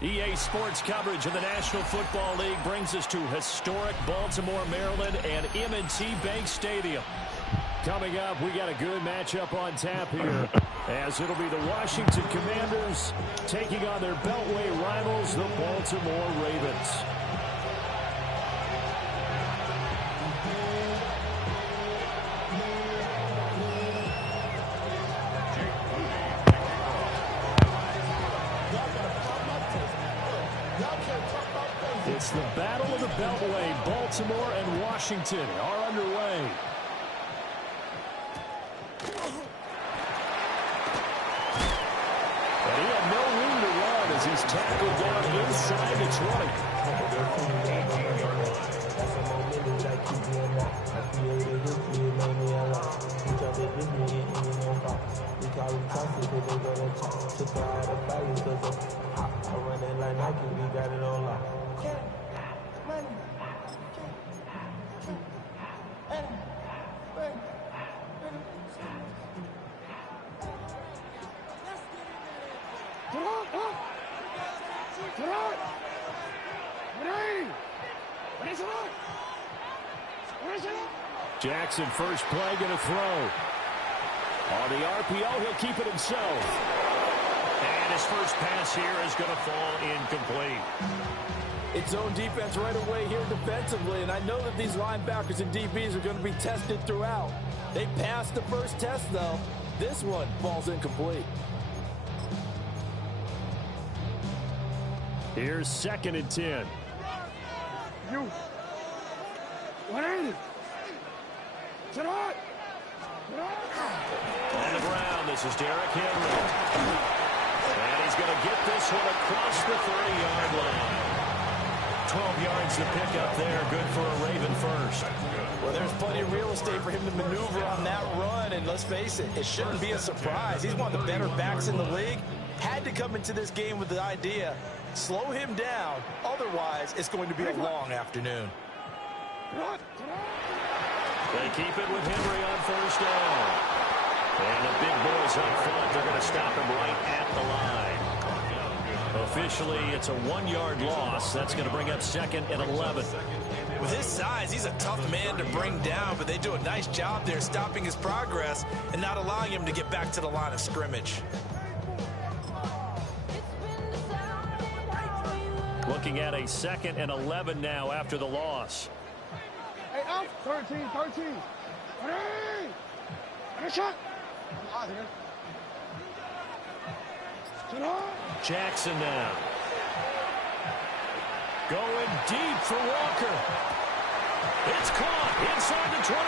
EA Sports coverage of the National Football League brings us to historic Baltimore, Maryland, and M&T Bank Stadium. Coming up, we got a good matchup on tap here, as it'll be the Washington Commanders taking on their Beltway rivals, the Baltimore Ravens. It's the Battle of the Beltway. Baltimore and Washington are underway. And he had no room to run as he's tackled down inside the 20. Jackson, first play, going to throw. On the RPO, he'll keep it himself. And his first pass here is going to fall incomplete. It's zone defense right away here defensively, and I know that these linebackers and DBs are going to be tested throughout. They passed the first test, though. This one falls incomplete. Here's 2nd and 10. On the ground, this is Derrick Henry. And he's going to get this one across the 30-yard line. 12 yards to pick up there. Good for a Raven first. Well, there's plenty of real estate for him to maneuver on that run. And let's face it, it shouldn't be a surprise. He's one of the better backs in the league. Had to come into this game with the idea, slow him down. Otherwise, it's going to be a long afternoon. They keep it with Henry on first down. And the big boys up front, they're going to stop him right at the line. Officially, it's a 1-yard loss. That's going to bring up 2nd and 11. With his size, he's a tough man to bring down, but they do a nice job there stopping his progress and not allowing him to get back to the line of scrimmage. Looking at a 2nd and 11 now after the loss. Hey, up! 13. Hurry! Get a shot! Out here. Jackson now. Going deep for Walker. It's caught inside the 25.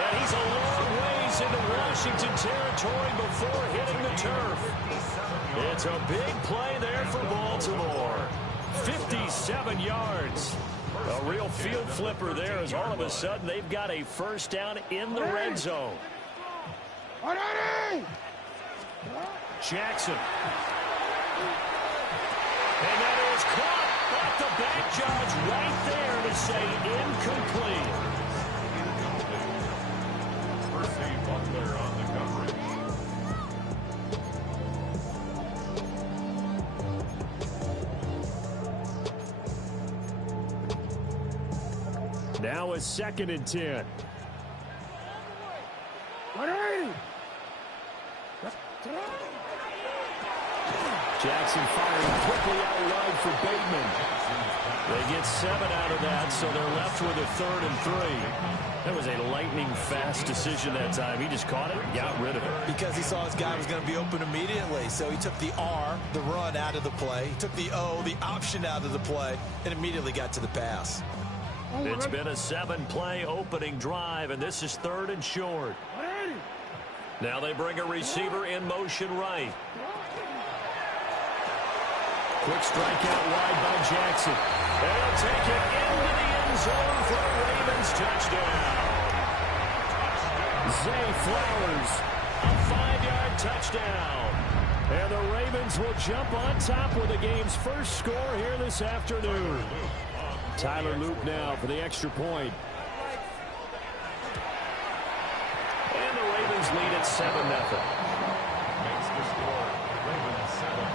And he's a long ways into Washington territory before hitting the turf. It's a big play there for Baltimore. 57 yards. A real field flipper there as all of a sudden they've got a first down in the red zone. Jackson. And that is caught at the back judge right there to say incomplete. Percy Butler on the coverage. Now a 2nd and 10. Jackson firing quickly out wide for Bateman. They get 7 out of that, so they're left with a 3rd and 3. That was a lightning-fast decision that time. He just caught it and got rid of it. Because he saw his guy was going to be open immediately, so he took the R, the run, out of the play. He took the O, the option, out of the play, and immediately got to the pass. It's been a 7-play opening drive, and this is 3rd and short. Now they bring a receiver in motion right. Quick strike out wide by Jackson. And he'll take it into the end zone for a Ravens touchdown. Zay Flowers, a 5-yard touchdown. And the Ravens will jump on top with the game's first score here this afternoon. Tyler Luke now for the extra point. And the Ravens lead at 7-0. Makes the score. Ravens 7.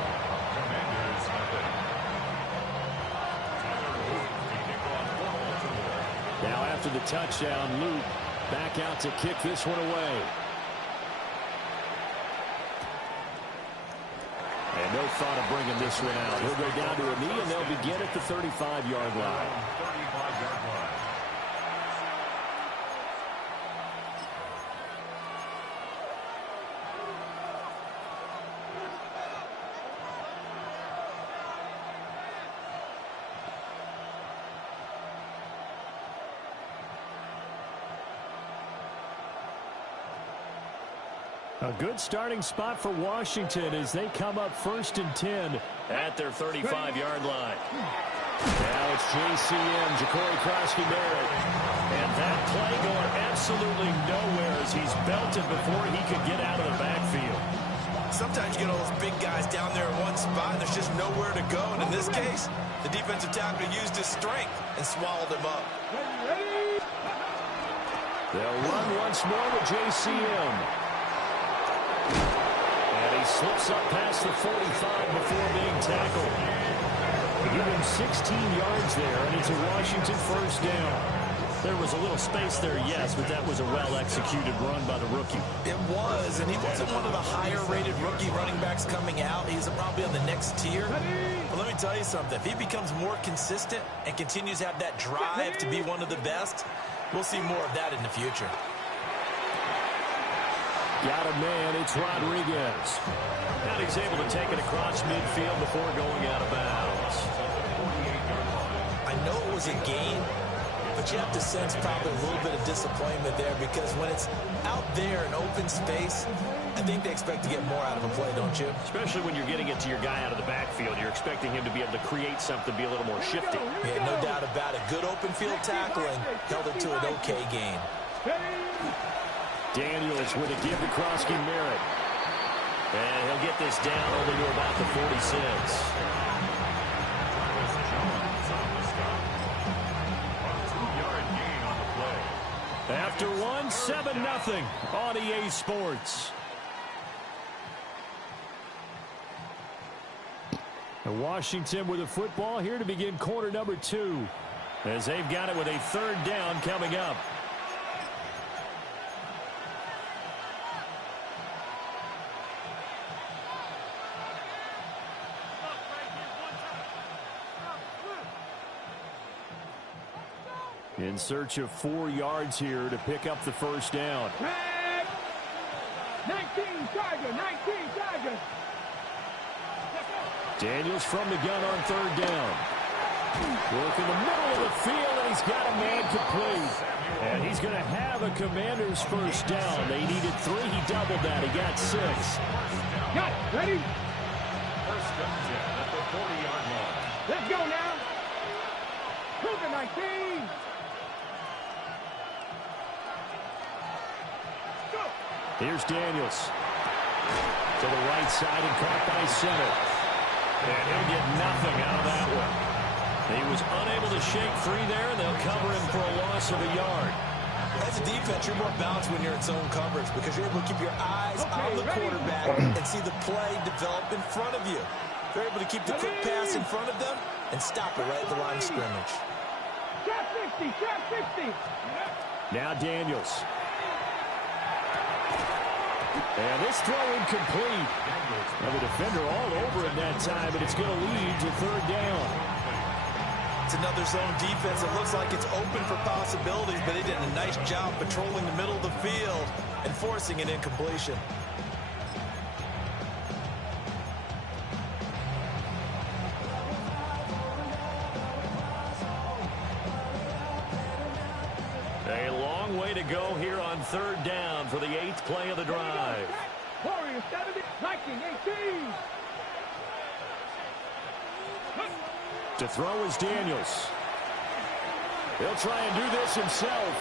after the touchdown. Luke back out to kick this one away. And no thought of bringing this one out. He'll go down to a knee, and they'll begin at the 35-yard line. 35-yard line. A good starting spot for Washington as they come up 1st and 10 at their 35-yard line. Now it's JCM, Ja'Cory Krosky-Merritt. And that play going absolutely nowhere as he's belted before he could get out of the backfield. Sometimes you get all those big guys down there in one spot, and there's just nowhere to go. And in this case, the defensive tackle used his strength and swallowed him up. They'll run once more with JCM. And he slips up past the 45 before being tackled. They give him 16 yards there, and it's a Washington 1st down. There was a little space there, yes, but that was a well-executed run by the rookie. It was, and he wasn't one of the higher-rated rookie running backs coming out. He's probably on the next tier. But let me tell you something. If he becomes more consistent and continues to have that drive to be one of the best, we'll see more of that in the future. Got a man, it's Rodriguez. And he's able to take it across midfield before going out of bounds. I know it was a gain, but you have to sense probably a little bit of disappointment there because when it's out there in open space, I think they expect to get more out of a play, don't you? Especially when you're getting it to your guy out of the backfield. You're expecting him to be able to create something, be a little more shifty. Yeah, no doubt about it. Good open field tackling held it to an okay gain. Daniels with a give to Krosky-Merritt. And he'll get this down only to about the 46. After one, 7-0 on EA Sports. And Washington with a football here to begin quarter number 2. As they've got it with a 3rd down coming up. In search of 4 yards here to pick up the 1st down. 19 Tiger. Daniels from the gun on 3rd down. Work in the middle of the field, and he's got a man complete. And he's going to have a Commander's 1st down. They needed 3. He doubled that. He got 6. Got it. Ready? 1st and 10 at the 40-yard line. Let's go now. Cougar 19. Here's Daniels. To the right side and caught by center. And he'll get nothing out of that one. He was unable to shake free there, and they'll cover him for a loss of a yard. As a defense, you're more balanced when you're in zone coverage because you're able to keep your eyes on the quarterback and see the play develop in front of you. They're able to keep the quick pass in front of them and stop it right at the line of scrimmage. Trap 60. Now Daniels. And this throw incomplete. Now the defender all over him that time, but it's going to lead to 3rd down. It's another zone defense. It looks like it's open for possibilities, but they did a nice job patrolling the middle of the field and forcing an incompletion. A long way to go here on 3rd down for the 8th play of the drive. Warriors 70, 19, 18. To throw is Daniels. He'll try and do this himself.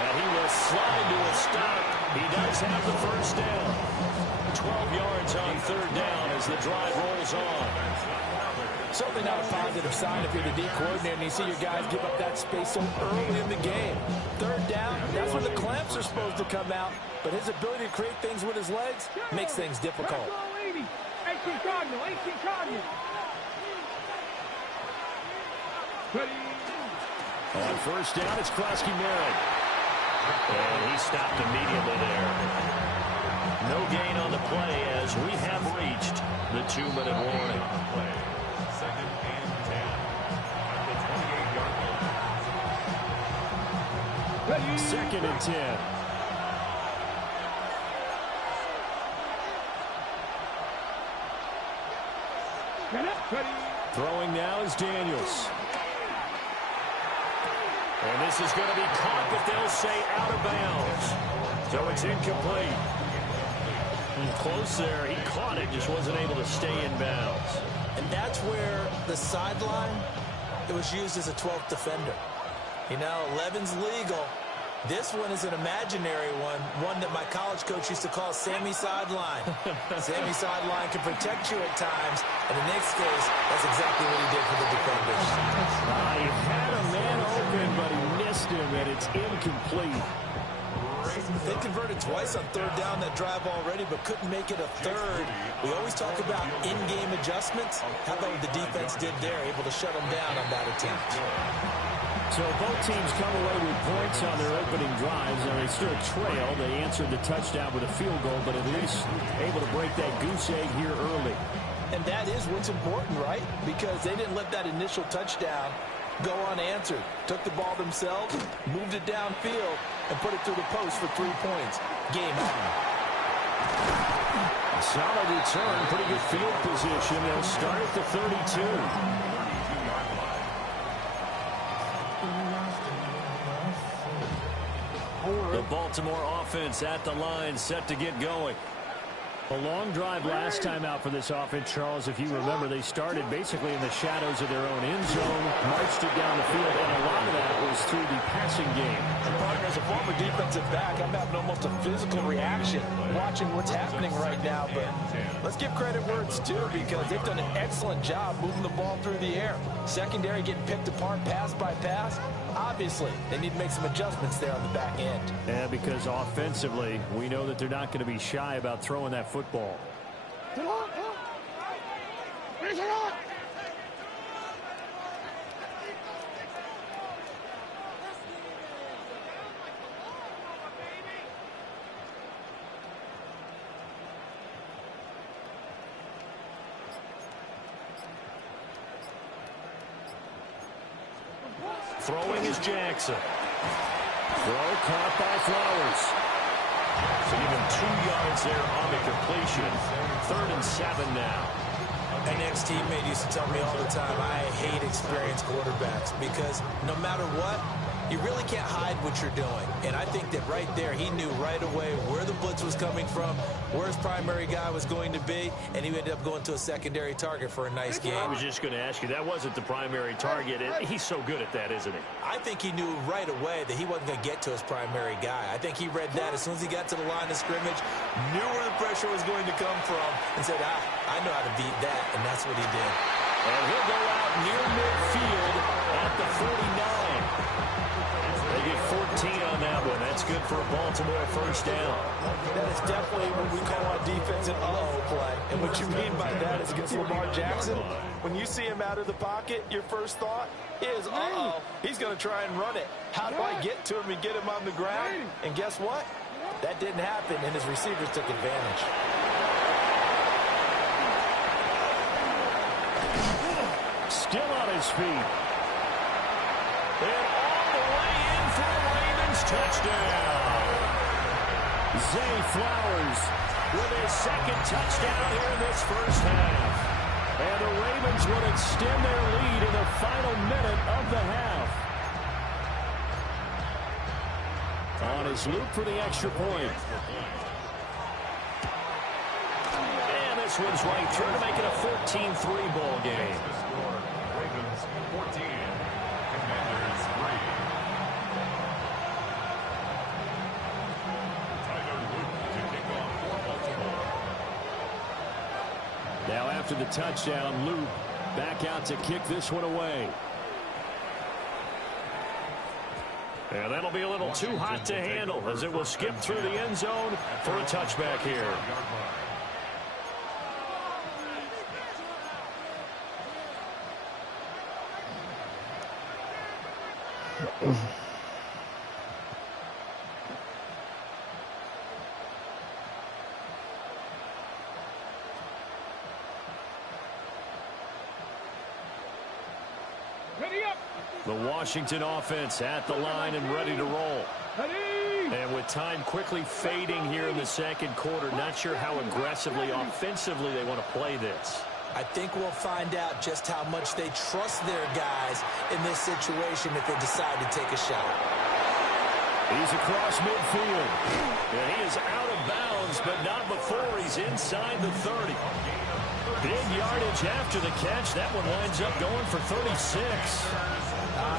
And he will slide to a stop. He does have the 1st down. 12 yards on 3rd down as the drive rolls on. Certainly not a positive sign if you're the D coordinator and you see your guys give up that space so early in the game. 3rd down, that's when the clamps are supposed to come out. But his ability to create things with his legs makes things difficult. 18 Cardinal. On first down, it's Krosky-Merritt. And he stopped immediately there. No gain on the play as we have reached the 2-minute warning. Second and 10 at the 28-yard line. Second and 10. Throwing now is Daniels. And this is going to be caught, but they'll say out of bounds. So it's incomplete. Close there. He caught it, just wasn't able to stay in bounds. And that's where the sideline, it was used as a 12th defender. You know, 11's legal. This one is an imaginary one that my college coach used to call Sammy Sideline. Sammy Sideline can protect you at times, and in this case, that's exactly what he did for the defenders. He had a man open, but he missed him, and it's incomplete. They converted twice on third down that drive already, but couldn't make it a third. We always talk about in-game adjustments. How about what the defense did there, able to shut them down on that attempt? So both teams come away with points on their opening drives. Now they still trail. They answered the touchdown with a field goal, but at least able to break that goose egg here early. And that is what's important, right? Because they didn't let that initial touchdown go unanswered. Took the ball themselves, moved it downfield, and put it through the post for 3 points. Game on. A solid return, pretty good field position. They'll start at the 32. The Baltimore offense at the line, set to get going. A long drive last time out for this offense, Charles. If you remember, they started basically in the shadows of their own end zone, marched it down the field, and a lot of that was through the passing game. As a former defensive back, I'm having almost a physical reaction watching what's happening right now. But let's give credit where it's due, because they've done an excellent job moving the ball through the air. Secondary getting picked apart pass by pass. Obviously, they need to make some adjustments there on the back end. Yeah, because offensively, we know that they're not going to be shy about throwing that football. Throwing is Jackson. Throw caught by Flowers. So even 2 yards there on the completion. 3rd and 7 now. An ex-teammate used to tell me all the time, I hate experienced quarterbacks, because no matter what, you really can't hide what you're doing. And I think that right there, he knew right away where the blitz was coming from, where his primary guy was going to be, and he ended up going to a secondary target for a nice game. I was just going to ask you, that wasn't the primary target. He's so good at that, isn't he? I think he knew right away that he wasn't going to get to his primary guy. I think he read that as soon as he got to the line of scrimmage, knew where the pressure was going to come from, and said, I know how to beat that, and that's what he did. And he'll go out near midfield at the 49. They get 14 on that one. That's good for a Baltimore first down. That is definitely what we call on defense an uh-oh play. And what you mean by that is against Lamar Jackson, when you see him out of the pocket, your first thought is, uh-oh, he's going to try and run it. How do I get to him and get him on the ground? And guess what? That didn't happen, and his receivers took advantage. Still on his feet. And all the way in for a Ravens touchdown. Zay Flowers with his second touchdown here in this first half. And the Ravens will extend their lead in the final minute of the half. On his loop for the extra point. And this one's right through to make it a 14-3 ball game. Ravens 14, Commanders 3. Tyler Luke to kick off for Baltimore. Now after the touchdown, Luke back out to kick this one away. And that'll be a little too hot to handle as it will skip through the end zone for a touchback here. Ready up. The Washington offense at the line and ready to roll. Ready. And with time quickly fading here in the second quarter, not sure how aggressively, offensively they want to play this. I think we'll find out just how much they trust their guys in this situation if they decide to take a shot. He's across midfield. And he is out of bounds, but not before he's inside the 30. Big yardage after the catch. That one winds up going for 36.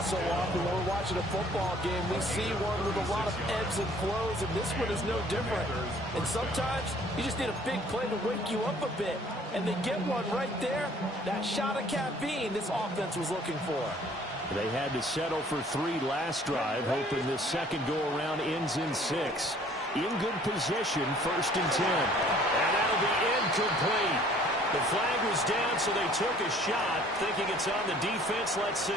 So often when we're watching a football game, we see one with a lot of ebbs and flows, and this one is no different. And sometimes you just need a big play to wake you up a bit. And they get one right there. That shot of caffeine this offense was looking for. They had to settle for 3 last drive, hoping this second go-around ends in 6. In good position, 1st and 10. And that'll be incomplete. The flag was down, so they took a shot, thinking it's on the defense. Let's see.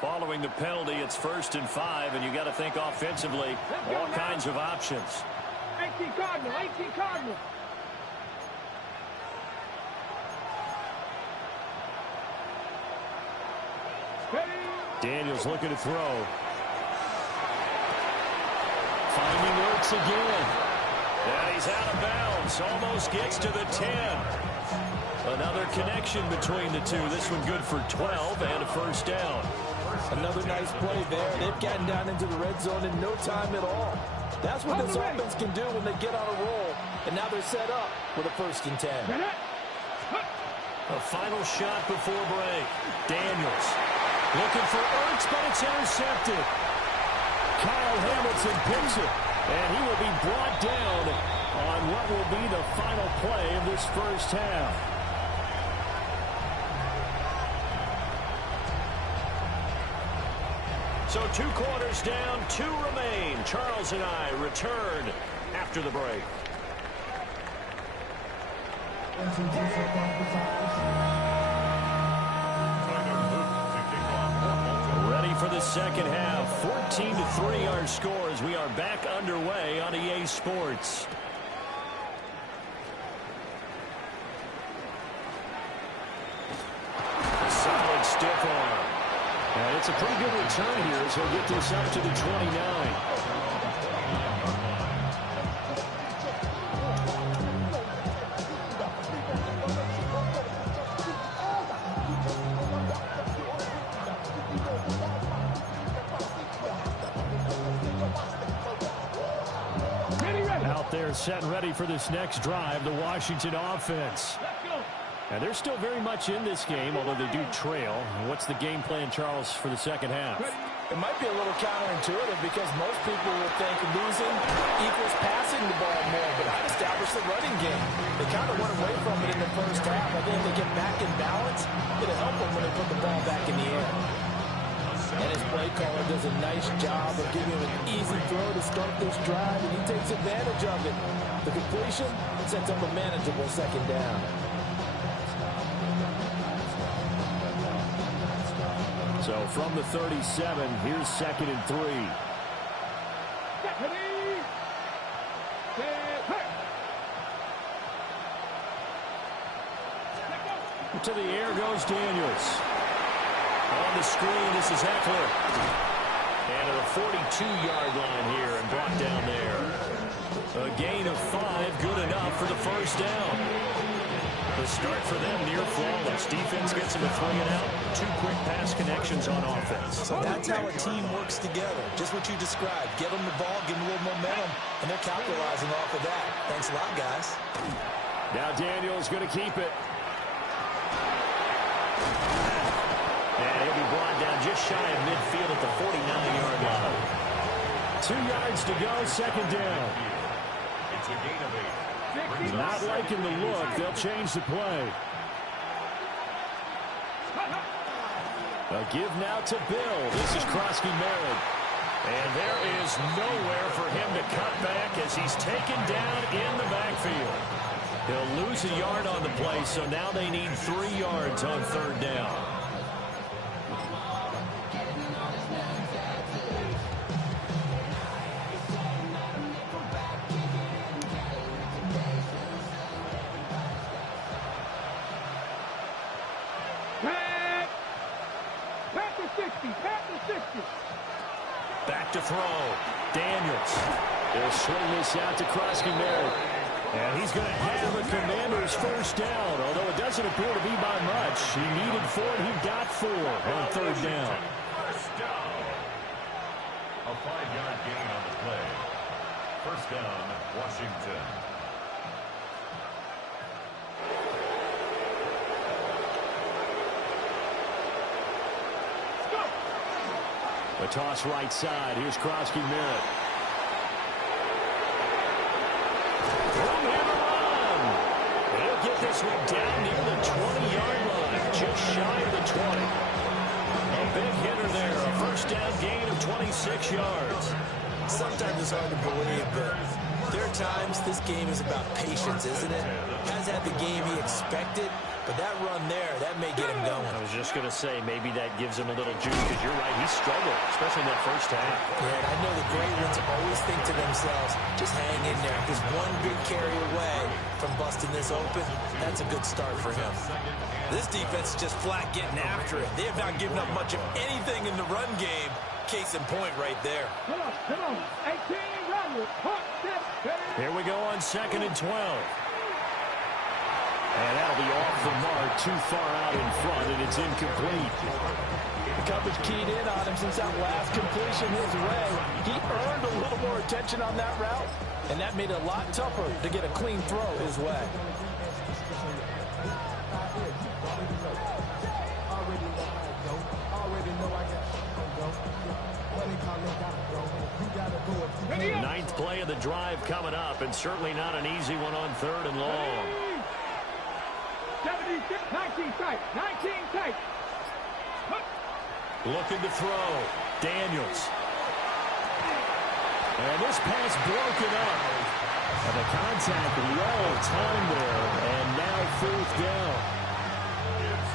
Following the penalty, it's 1st and 5, and you got to think offensively, all kinds of options. 18 Cardinal, 18 Cardinal. Daniels looking to throw. Finding works again. And he's out of bounds. Almost gets to the 10. Another connection between the two. This one good for 12 and a 1st down. Another nice play there. They've gotten down into the red zone in no time at all. That's what this offense can do when they get on a roll. And now they're set up with a 1st and 10. A final shot before break. Daniels looking for Ertz, but it's intercepted. Kyle Hamilton picks it, and he will be brought down on what will be the final play of this first half. So 2 quarters down, 2 remain. Charles and I return after the break. Ready for the second half. 14-3 our score as we are back underway on EA Sports. A solid stiff arm. And it's a pretty good return here as he'll get this up to the 29. Out there set and ready for this next drive, the Washington offense. And they're still very much in this game, although they do trail. What's the game plan, Charles, for the second half? It might be a little counterintuitive because most people would think losing equals passing the ball more, but I've established a running game. They kind of went away from it in the first half. I think if they get back in balance, it'll help them when they put the ball back in the air. And his play caller does a nice job of giving him an easy throw to start this drive, and he takes advantage of it. The completion sets up a manageable second down. So from the 37, here's 2nd and 3. To the air goes Daniels. On the screen, this is Eckler. And at the 42-yard line here and brought down there. A gain of 5, good enough for the 1st down. The start for them near flawless. Defense gets them a 3 and out. 2 quick pass connections on offense. So that's how a team works together. Just what you described. Give them the ball, give them a little momentum, and they're capitalizing off of that. Thanks a lot, guys. Now Daniels going to keep it. And he'll be brought down just shy of midfield at the 49-yard line. 2 yards to go, 2nd down. It's a gain of 8. Not liking the look. They'll change the play. A give now to Bill. This is Krosky Merritt. And there is nowhere for him to cut back as he's taken down in the backfield. He'll lose a yard on the play, so now they need 3 yards on 3rd down. Back to throw. Daniels. He'll swing this out to Krosky-Merritt. And he's going to have the Commanders' 1st down, although it doesn't appear to be by much. He needed 4, and he got 4 on 3rd down. A 5-yard gain on the play. 1st down, Washington. The toss right side. Here's Krosky-Merritt. From him a run. He'll get this one down near the 20-yard line, just shy of the 20. A big hitter there. A 1st down gain of 26 yards. Sometimes it's hard to believe, but there are times this game is about patience, isn't it? Hasn't had the game he expected, but that run there, that may get him going. I was just going to say, maybe that gives him a little juice, because you're right, he struggled, especially in that 1st half. Yeah, and I know the great ones always think to themselves, just hang in there. Just one big carry away from busting this open, that's a good start for him. This defense is just flat getting after it. They have not given up much of anything in the run game. Case in point right there. Come on. 18, run. Here we go on 2nd and 12. And that'll be off the mark, too far out in front, and it's incomplete. The coverage keyed in on him since that last completion his way. He earned a little more attention on that route, and that made it a lot tougher to get a clean throw his way. Ninth play of the drive coming up, and certainly not an easy one on 3rd and long. 76, 19 tight. 19 tight. Looking to throw. Daniels. And this pass broken up. And the contact well timed there, and now 4th down.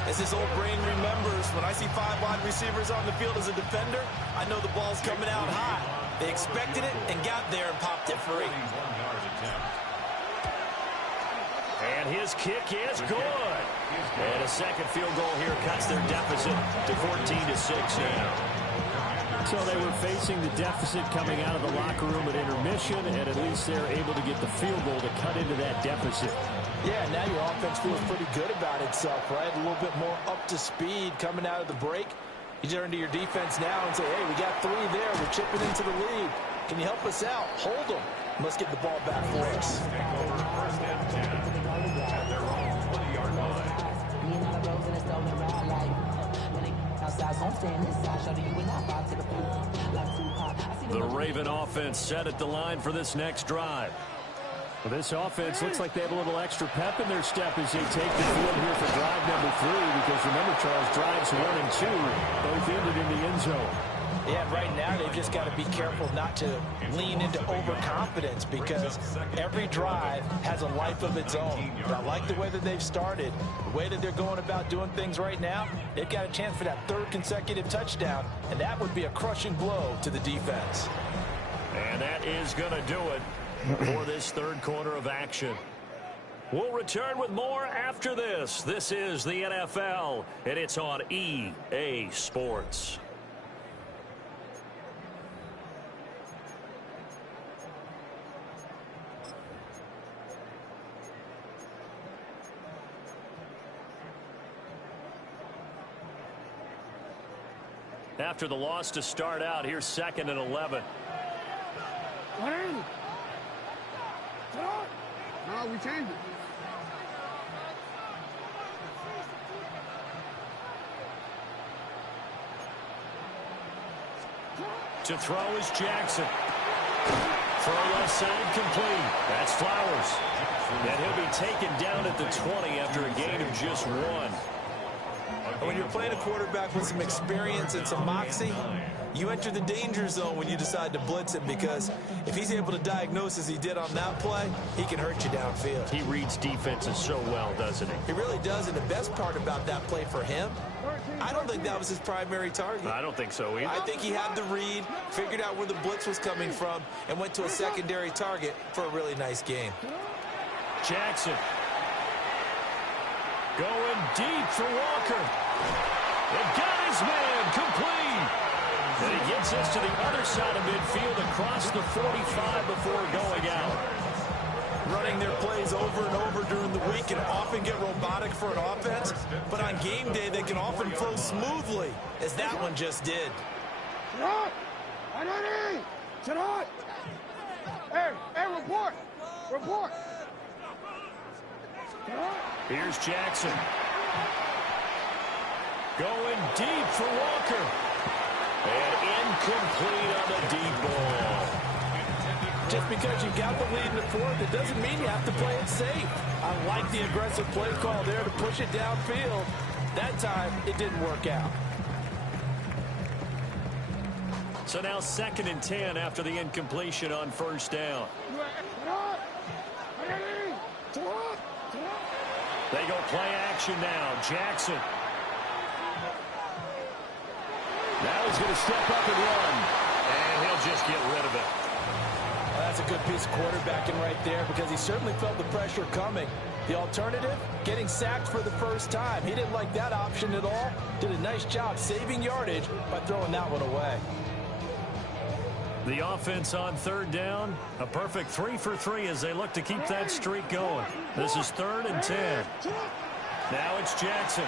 As his old brain remembers, when I see 5 wide receivers on the field as a defender, I know the ball's coming out high. They expected it and got there and popped it free. And his kick is good. And a 2nd field goal here cuts their deficit to 14-6 now. So they were facing the deficit coming out of the locker room at intermission, and at least they're able to get the field goal to cut into that deficit. Yeah, now your offense feels pretty good about itself, right? A little bit more up to speed coming out of the break. You turn to your defense now and say, hey, we got 3 there. We're chipping into the lead. Can you help us out? Hold them. Let's get the ball back for us. The Raven offense set at the line for this next drive. Well, this offense looks like they have a little extra pep in their step as they take the field here for drive number 3, because remember, Charles, drives 1 and 2 both ended in the end zone. Yeah, right now they've just got to be careful not to lean into overconfidence, because every drive has a life of its own. But I like the way that they've started, the way that they're going about doing things right now. They've got a chance for that 3rd consecutive touchdown, and that would be a crushing blow to the defense. And that is going to do it for this 3rd quarter of action. We'll return with more after this. This is the NFL, and it's on EA Sports. After the loss to start out, here's 2nd and 11. What is it? No, we changed it. To throw is Jackson. Throw left side complete. That's Flowers. And he'll be taken down at the 20 after a gain of just 1. And when you're playing a quarterback with some experience and some moxie, you enter the danger zone when you decide to blitz him, because if he's able to diagnose as he did on that play, he can hurt you downfield. He reads defenses so well, doesn't he? He really does, and the best part about that play for him, I don't think that was his primary target. I don't think so either. I think he had the read, figured out where the blitz was coming from, and went to a secondary target for a really nice game. Jackson. Going deep for Walker. And got his man complete. And he gets us to the other side of midfield across the 45 before going out. Running their plays over and over during the week can often get robotic for an offense, but on game day they can often flow smoothly, as that one just did. Hey, report! Report! Here's Jackson. Going deep for Walker. And incomplete on the deep ball. Just because you've got the lead in the fourth, it doesn't mean you have to play it safe. I like the aggressive play call there to push it downfield. That time, it didn't work out. So now 2nd and 10 after the incompletion on first down. They go play action now. Jackson. Now he's going to step up and run. And he'll just get rid of it. Well, that's a good piece of quarterbacking right there, because he certainly felt the pressure coming. The alternative, getting sacked for the first time. He didn't like that option at all. Did a nice job saving yardage by throwing that one away. The offense on 3rd down, a perfect 3 for 3 as they look to keep that streak going. This is 3rd and 10. Now it's Jackson.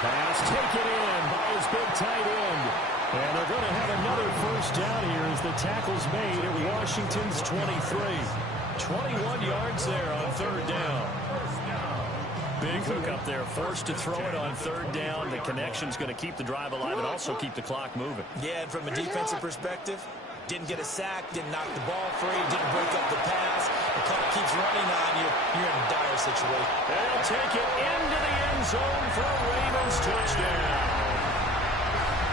Pass taken in by his big tight end. And they're going to have another first down here as the tackle's made at Washington's 23. 21 yards there on 3rd down. Big hook up there, forced to throw it on 3rd down. The connection's going to keep the drive alive and also keep the clock moving. Yeah, and from a defensive perspective, didn't get a sack, didn't knock the ball free, didn't break up the pass. The clock keeps running on you. You're in a dire situation. They'll take it into the end zone for a Ravens touchdown.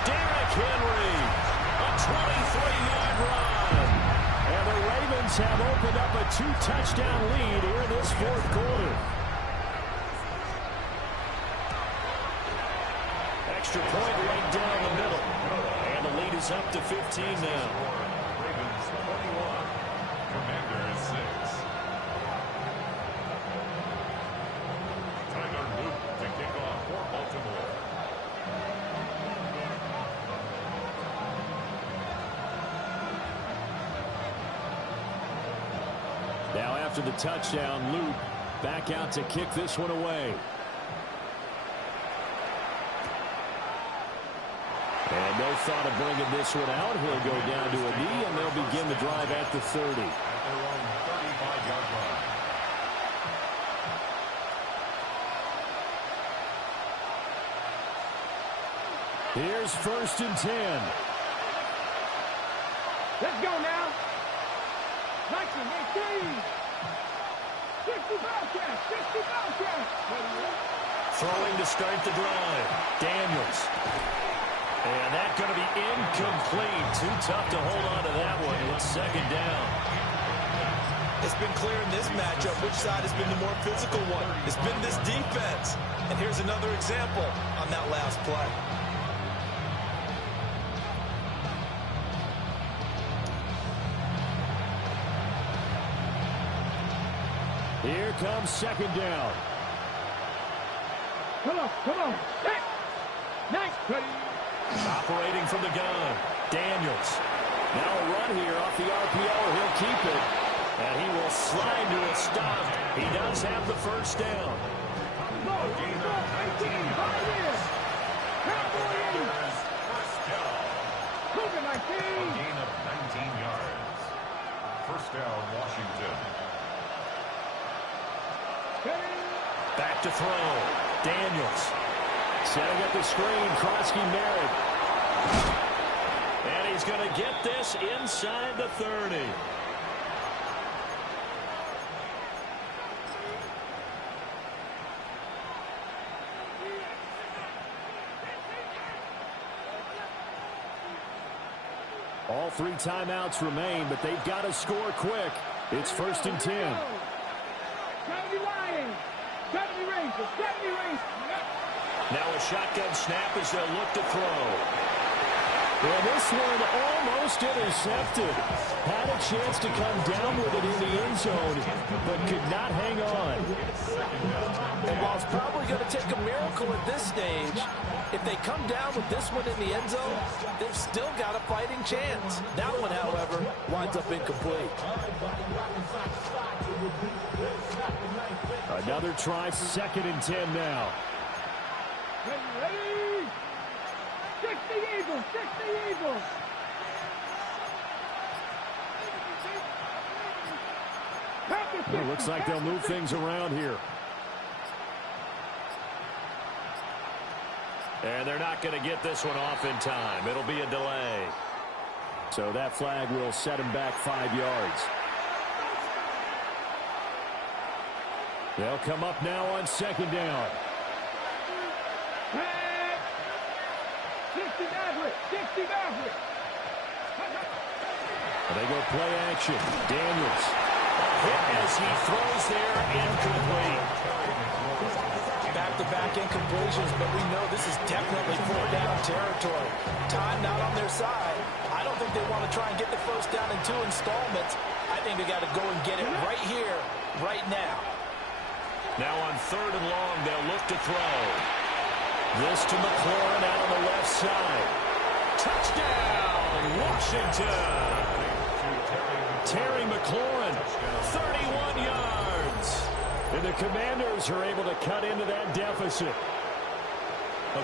Derrick Henry, a 23-yard run. And the Ravens have opened up a 2-touchdown lead here in this 4th quarter. Extra point right down the middle. And the lead is up to 15 now. Ravens 21, Commanders 6. Tyler Luke to kick off for Baltimore. Now after the touchdown, Luke back out to kick this one away. And no thought of bringing this one out. He'll go down to a knee, and they'll begin the drive at the 30. At their own 35-yard line. Here's 1st and 10. Let's go now. 19, 60 Bobcats, 60 Bobcats. Throwing to start the drive. Daniels. And that's going to be incomplete. Too tough to hold on to that one. It's 2nd down. It's been clear in this matchup which side has been the more physical one. It's been this defense. And here's another example on that last play. Here comes 2nd down. Come on. Nice. Ready. Operating from the gun. Daniels. Now a run here off the RPO. He'll keep it. And he will slide to a stop. He does have the first down. Go. 19. Right here. First down. Cougar 19. A gain of 19 yards. First down, Washington. Back to throw. Daniels. Setting up the screen. Krosky Merritt. And he's going to get this inside the 30. 3 timeouts remain, but they've got to score quick. It's 1st and 10. 70 Lions. 70 Rangers. 70 Rangers. Now a shotgun snap as they'll look to throw. Well, this one almost intercepted. Had a chance to come down with it in the end zone, but could not hang on. And while it's probably going to take a miracle at this stage, if they come down with this one in the end zone, they've still got a fighting chance. That one, however, winds up incomplete. Another try, 2nd and 10 now. Ready? 60 Eagles. 60 Eagles. Well, it looks like they'll move things around here. And they're not going to get this one off in time. It'll be a delay. So that flag will set him back 5 yards. They'll come up now on 2nd down. 60 Maverick. 60 Maverick. They go play action. Daniels. Hit as he throws there, incomplete. Back-to-back incompletions, but we know this is definitely 4th down territory. Time not on their side. I don't think they want to try and get the 1st down in 2 installments. I think they got to go and get it right here, right now. Now on 3rd and long, they'll look to throw. This to McLaurin out on the left side. Touchdown, Washington. Terry McLaurin, 31 yards. And the Commanders are able to cut into that deficit.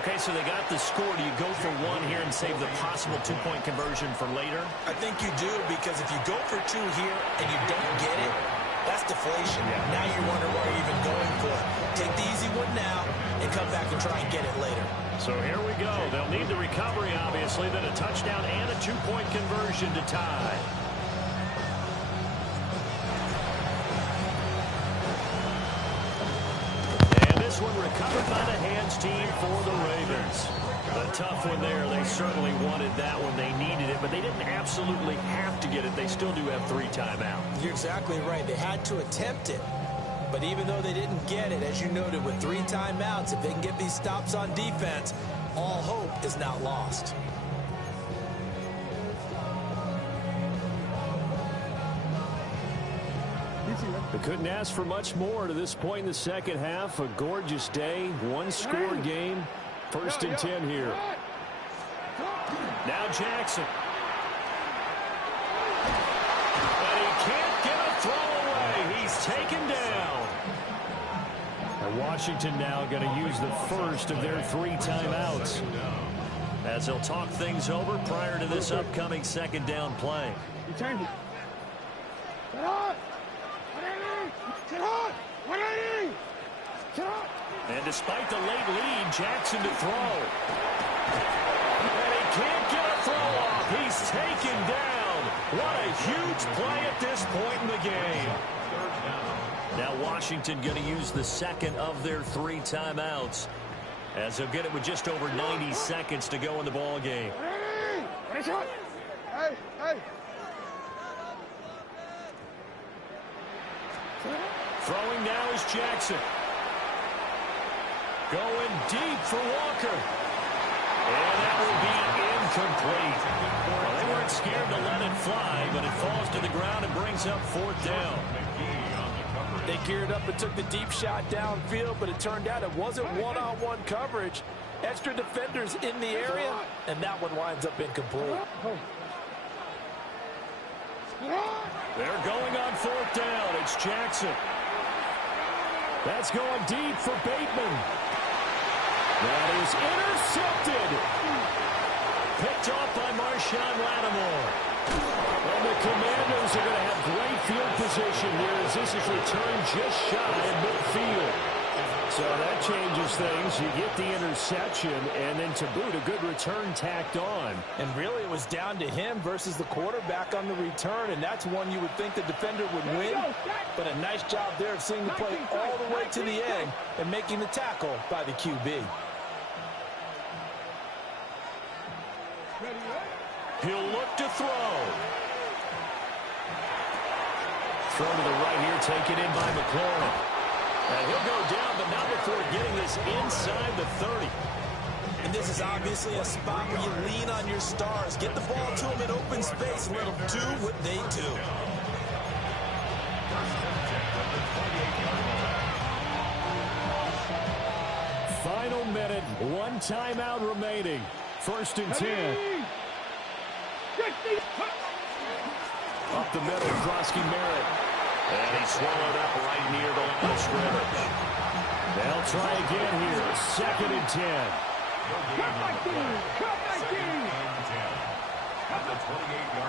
Okay, so they got the score. Do you go for 1 here and save the possible 2-point conversion for later? I think you do, because if you go for 2 here and you don't get it, that's deflation. Yeah. Now you wonder why you're even going for it. Take the easy one now and come back and try and get it later. So here we go. They'll need the recovery, obviously, then a touchdown and a 2-point conversion to tie. And this one recovered by the hands team for the Ravens. A tough one there. They certainly wanted that one. They needed it, but they didn't absolutely have to get it. They still do have 3 timeouts. You're exactly right. They had to attempt it. But even though they didn't get it, as you noted, with 3 timeouts, if they can get these stops on defense, all hope is not lost. They couldn't ask for much more to this point in the 2nd half. A gorgeous day, 1-score game. 1st and 10 here. Now Jackson. But he can't get a throw away. He's taken down. And Washington now going to use the first of their 3 timeouts, as they'll talk things over prior to this upcoming 2nd down play. You turned it. Get on! 180! 180! Get on! And despite the late lead, Jackson to throw. And he can't get a throw off. He's taken down. What a huge play at this point in the game. Now Washington going to use the 2nd of their 3 timeouts, as they'll get it with just over 90 seconds to go in the ball game. Hey, hey. Throwing now is Jackson. Going deep for Walker. And that will be incomplete. Well, they weren't scared to let it fly, but it falls to the ground and brings up 4th down. They geared up and took the deep shot downfield, but it turned out it wasn't one-on-one coverage. Extra defenders in the area, and that one winds up incomplete. They're going on 4th down. It's Jackson. That's going deep for Bateman. That is intercepted. Picked off by Marshawn Lattimore. And the Commanders are going to have great field position here, as this is returned just shy of midfield. So that changes things. You get the interception, and then to boot, a good return tacked on. And really, it was down to him versus the quarterback on the return, and that's one you would think the defender would win. But a nice job there of seeing the play all the way to the end and making the tackle by the QB. He'll look to throw. throw to the right here, taken in by McLaurin. And he'll go down, but not before getting this inside the 30. And this is obviously a spot where you lean on your stars. Get the ball to them in open space and let them do what they do. Final minute, one timeout remaining. 1st and 10. Up the middle, Krosky Merritt. And he's swallowed up right near the line of scrimmage. They'll try again here. 2nd and 10.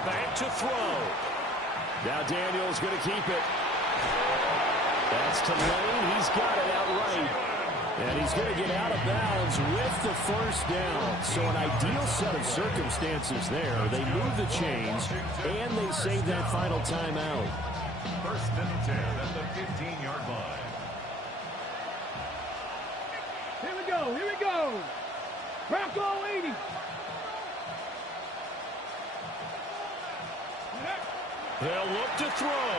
Back to throw. Now Daniel's going to keep it. That's to Lane. He's got it outright. And he's going to get out of bounds with the 1st down. So an ideal set of circumstances there. They move the chains, and they save that final timeout. 1st and 10 at the 15-yard line. Here we go. Bronco 80. They'll look to throw.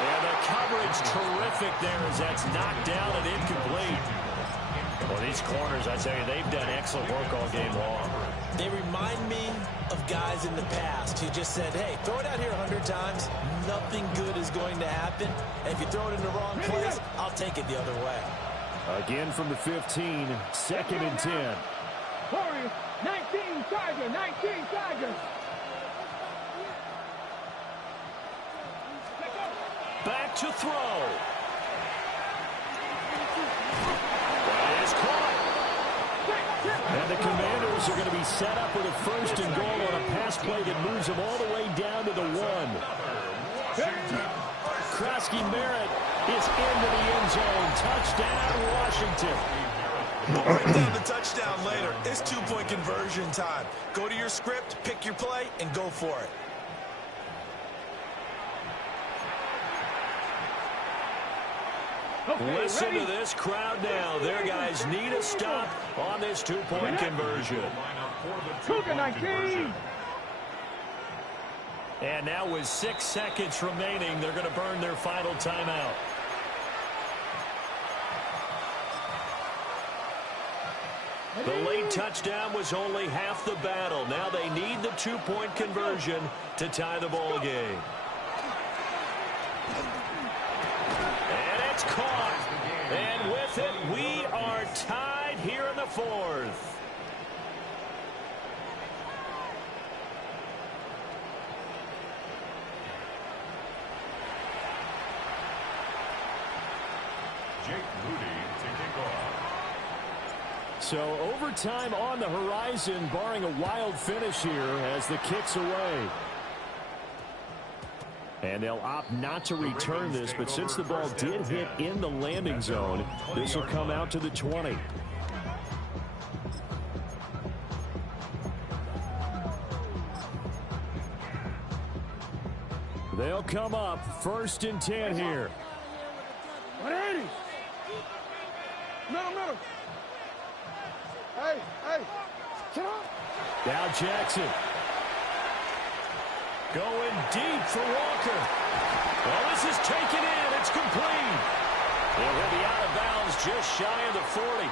And the coverage terrific there as that's knocked down and incomplete. Well, these corners, I tell you, they've done excellent work all game long. They remind me of guys in the past who just said, hey, throw it out here 100 times. Nothing good is going to happen. And if you throw it in the wrong place, I'll take it the other way. Again from the 15, 2nd and 10. Warriors, 19 Tigers, 19 Tigers. Back to throw. That is caught. And the Commanders are going to be set up with a 1st and goal on a pass play that moves them all the way down to the 1. Krosky Merritt is into the end zone. Touchdown, Washington. We'll break down the touchdown later. It's 2-point conversion time. Go to your script, pick your play, and go for it. Okay, Listen ready? to this crowd now. Their guys need a stop on this 2-point conversion. Cougar 19. And now with 6 seconds remaining, they're going to burn their final timeout. The late touchdown was only half the battle. Now they need the 2-point conversion to tie the ball game. And it's caught. And with it, we are tied here in the 4th. So overtime on the horizon, barring a wild finish here as the kick's away. And they'll opt not to return this, but since the ball did hit in the landing zone, this will come out to the 20. They'll come up 1st and 10 here. 180. Middle. Hey. Get up. Now Jackson. Going deep for Walker. Well, this is taken in. It's complete. He'll be out of bounds just shy of the 40.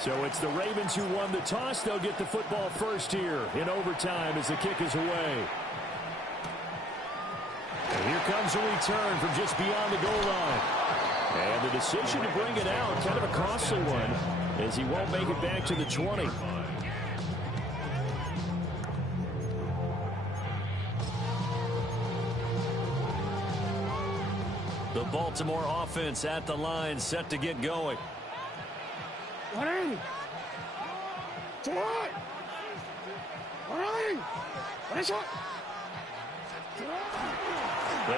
So it's the Ravens who won the toss. They'll get the football first here in overtime as the kick is away. And here comes a return from just beyond the goal line. And the decision to bring it out, kind of a costly one, as he won't make it back to the 20. The Baltimore offense at the line, set to get going. 180. They'll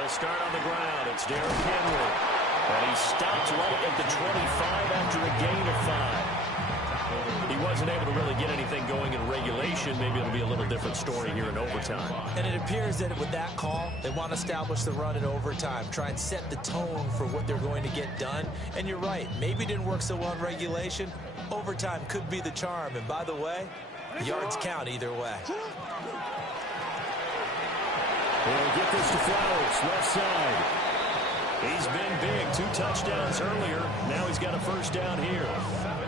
start on the ground. It's Derrick Henry. And he stopped right at the 25 after a gain of 5. He wasn't able to really get anything going in regulation. Maybe it'll be a little different story here in overtime. And it appears that with that call, they want to establish the run in overtime, try and set the tone for what they're going to get done. And you're right, maybe it didn't work so well in regulation. Overtime could be the charm. And by the way, yards count either way. They'll get this to Flowers, left side. He's been big, 2 touchdowns earlier. Now he's got a first down here.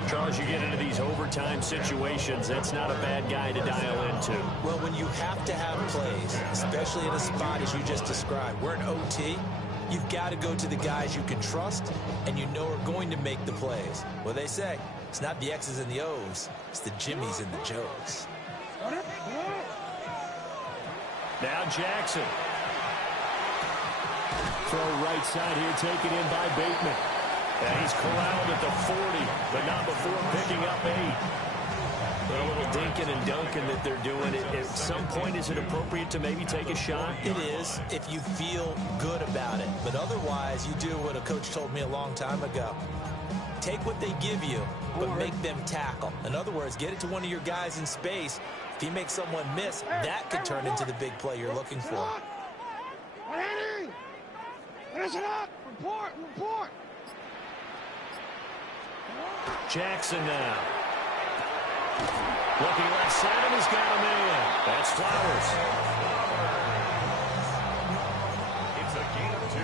Charles, you get into these overtime situations, that's not a bad guy to dial into. Well, when you have to have plays, especially in a spot as you just described, we're in OT, you've got to go to the guys you can trust and you know are going to make the plays. Well, they say, it's not the X's and the O's, it's the Jimmies and the Joes. Now Jackson. Throw right side here, taken in by Bateman. And he's corralled at the 40, but not before picking up 8. A little dinking and dunking that they're doing. At some point, is it appropriate to maybe take a shot? It is, if you feel good about it. But otherwise, you do what a coach told me a long time ago. Take what they give you, but make them tackle. In other words, get it to one of your guys in space. If he makes someone miss, that could turn into the big play you're looking for. Finish it up! Report! Jackson now. Looking left side, and he's got a man. That's Flowers. It's a gain of 2.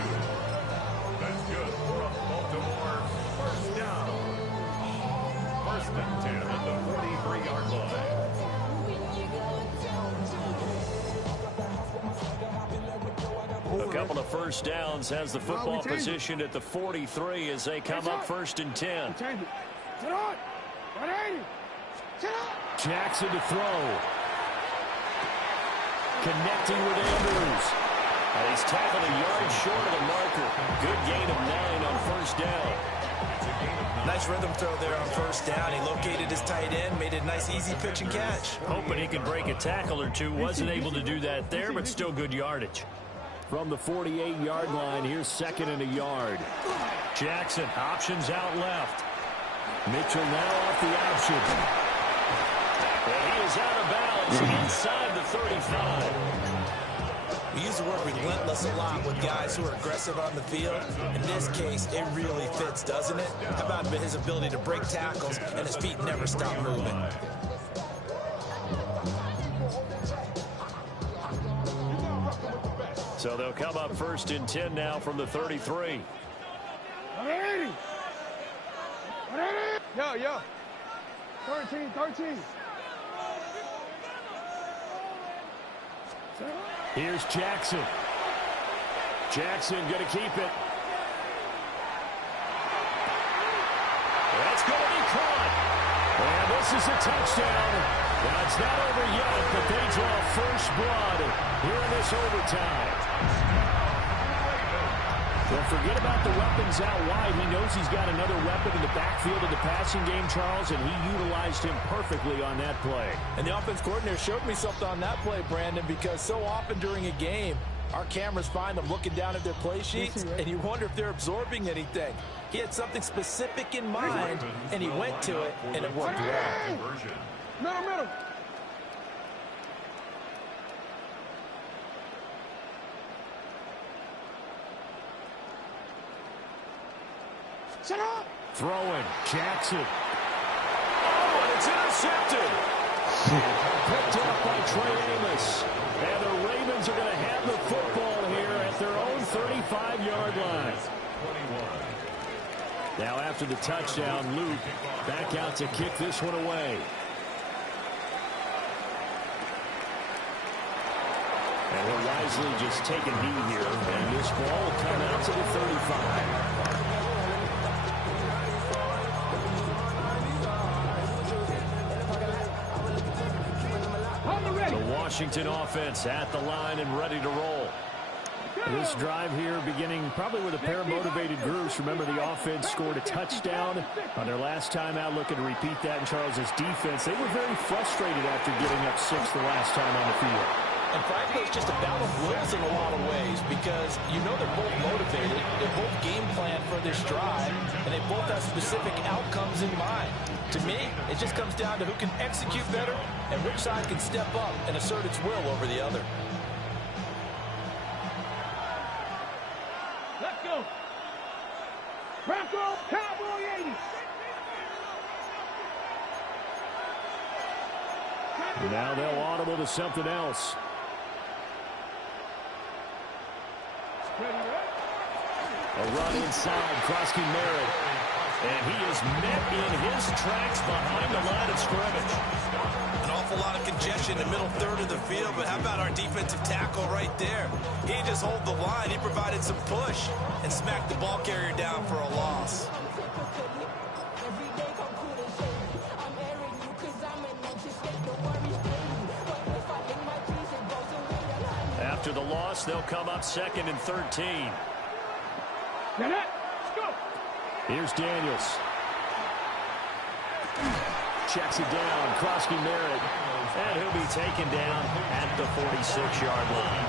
That's good for Baltimore. First down. 1st and 10 at the 43-yard line. A couple of first downs has the football position at the 43 as they come up 1st and 10. Jackson to throw. Connecting with Andrews. And he's tackled a yard short of the marker. Good gain of 9 on 1st down. Nice rhythm throw there on 1st down. He located his tight end, made it a nice, easy pitch and catch. Hoping he could break a tackle or two. Wasn't able to do that there, but still good yardage. From the 48-yard line, here's 2nd and a yard. Jackson, options out left. Mitchell now off the option. And he is out of bounds inside the 35. We use the word relentless a lot with guys who are aggressive on the field. In this case, it really fits, doesn't it? How about his ability to break tackles and his feet never stop moving? So they'll come up 1st and 10 now from the 33. Yo. 13. Here's Jackson. Jackson going to keep it. That's going to be caught. And this is a touchdown. Now, it's not over yet, but they draw first blood here in this overtime. Well, forget about the weapons out wide. He knows he's got another weapon in the backfield of the passing game, Charles, and he utilized him perfectly on that play. And the offense coordinator showed me something on that play, Brandon, because so often during a game, our cameras find them looking down at their play sheets, and you wonder if they're absorbing anything. He had something specific in mind, and he went to it, and it worked well. Middle. Set up. Throwing. Jackson. Oh, and it's intercepted. Picked up by Trey Amos. And the Ravens are going to have the football here at their own 35-yard line. Now after the touchdown, Luke back out to kick this one away. And he'll wisely just take a knee here. And this ball will come out to the 35. The Washington offense at the line and ready to roll. This drive here beginning probably with a pair of motivated groups. Remember, the offense scored a touchdown on their last time out, looking to repeat that in Charles's defense. They were very frustrated after getting up 6 the last time on the field. And frankly, it's just a battle of wills in a lot of ways because you know they're both motivated, they're both game plan for this drive, and they both have specific outcomes in mind. To me, it just comes down to who can execute better and which side can step up and assert its will over the other. Let's go. Bronco Cowboy 80. Now they'll audible to something else. A run inside, Krosky Merritt. And he is met in his tracks behind the line of scrimmage. An awful lot of congestion in the middle third of the field, but how about our defensive tackle right there? He didn't just hold the line, he provided some push and smacked the ball carrier down for a loss. After the loss, they'll come up 2nd and 13. Let's go. Here's Daniels. Checks it down. Krosky Merritt. And he'll be taken down at the 46-yard line.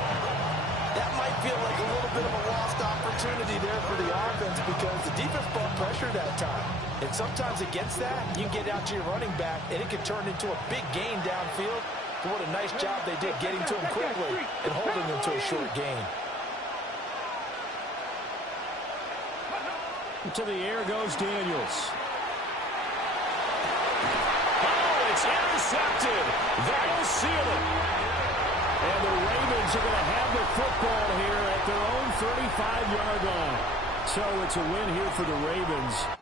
That might feel like a little bit of a lost opportunity there for the offense because the defense brought pressure that time. And sometimes against that, you can get out to your running back, and it can turn into a big gain downfield. But what a nice job they did getting to him quickly and holding him to a short gain. To the air goes Daniels. Oh, it's intercepted. That'll seal it. And the Ravens are going to have the football here at their own 35-yard line. So it's a win here for the Ravens.